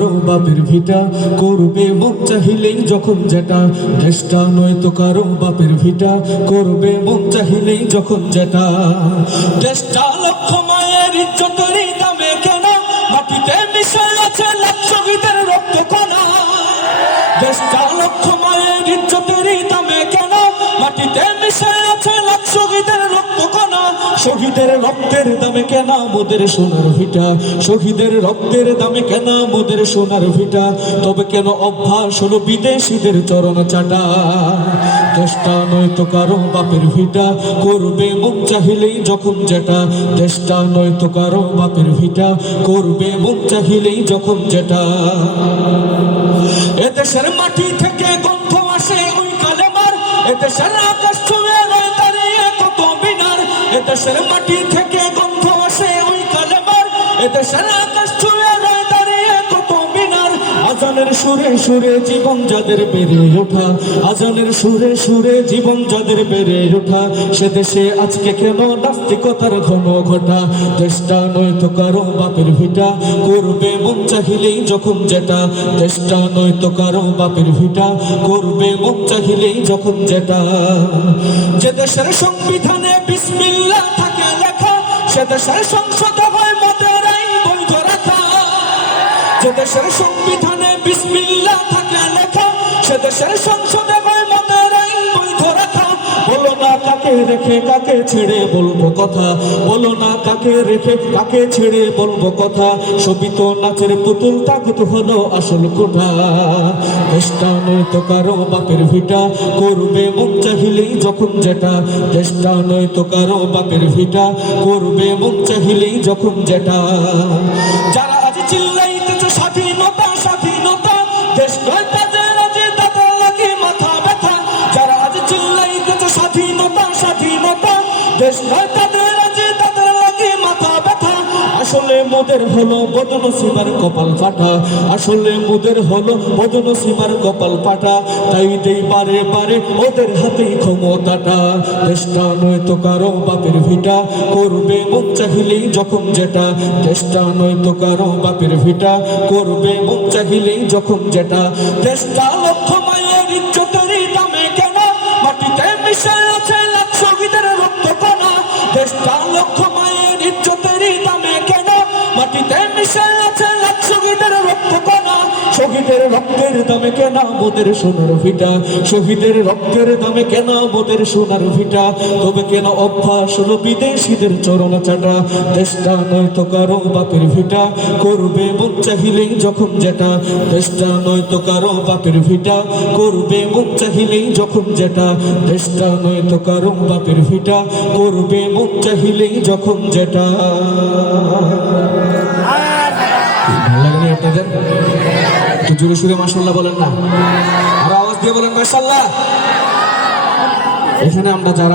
বাপের ভিটা করবে মন চাহিলেই যখন যেটা। দেশটা নয়তো কারও বাপের ভিটা করবে মন চাহিলেই যখন যেটা। দেশটা লক্ষ মায়ের ইজ্জতের শহীদের রক্তের দামে কেন মোদের সোনার ভিটা, শহীদের রক্তের দামে কেন মোদের সোনার ভিটা, তবে কেন অভ্যাস হলো বিদেশিদের চরণ চাটা? দেশটা নয়তো কারও বাপের ভিটা, করবে মন চাহিলেই যখন যেটা দেশটা নয়তো কারও বাপের ভিটা, করবে মন চাহিলেই যখন যেটা এদেশের মাটি থেকে গন্ধ আসে ওই কালেমার, এদেশের আকাশ এদেশের মাটি থেকে গন্ধ আসে ওই কালেমার। এদেশের আকাশ সুরে সুরে জীবন যাদের বেড়ে ওঠা, আজানের সুরে সুরে জীবন যাদের বেড়ে ওঠা, সে দেশে আজকে কেন নাস্তিকতার ঘন ঘটা? দেশটা নয়তো কারও বাপের ভিটা, করবে মন চাহিলেই যখন যেটা। দেশটা নয়তো কারও বাপের ভিটা, করবে মন চাহিলেই যখন যেটা। যে দেশের সংবিধানে বিসমিল্লা থাকে লেখা, সে দেশের সংসদ হয় রাখা যে দেশের সংবিধানে বিসমিল্লা থাকে লেখা, সে দেশের সংসদে রাখা। কাকে ছেড়ে বলব কথা? বলো না কাকে রেখে কাকে ছেড়ে বলব কথা? সবিত নাচের পুতুল তাগত হলো আসল কোঠা। দেশটা নয়তো কারও বাপের ভিটা, করবে মন চাহিলেই যখন যেটা। দেশটা নয়তো কারও বাপের ভিটা, করবে মন চাহিলেই যখন যেটা। যারা আজ চিল্লাইতেছে স্বাধীনতা স্বাধীনতা দেশ নয় তাদের আজ তাদের লাগে মাথা ব্যথা। আসলে মোদের হলো বদন সীমার কপাল ফাটা। আসলে মোদের হলো বদন সীমার কপাল ফাটা। তাই দেই বারে বারে ওদের হাতেই ক্ষমতাটা। দেশটা নয়তো কারও বাপের ভিটা। করবে মন চাহিলেই যখন যেটা। দেশটা নয়তো কারও বাপের ভিটা। করবে মন চাহিলেই যখন যেটা। দেশটা লক্ষ মায়ের ইজ্জতের দামে কেন। মাটিতে মিশে শহীদের রক্তের দামে কেন মোদের সোনার ভিটা শহীদের রক্তের দামে কেন মোদের সোনার ভিটা তবে কেন অভ্যাস হলো বিদেশিদের চরণ চাটা? দেশটা নয়তো কারও বাপের ভিটা করবে মন চাহিলেই যখন যেটা। দেশটা নয়তো কারও বাপের ভিটা করবে মন চাহিলেই যখন যেটা। দেশটা নয়তো কারও বাপের ভিটা করবে মন চাহিলেই যখন যেটা। আপনাদের? জোরে সুরে মাসাল্লাহ বলেন না। আর আওয়াজ দিয়ে বলেন মাসাল্লাহ এখানে আমরা যারা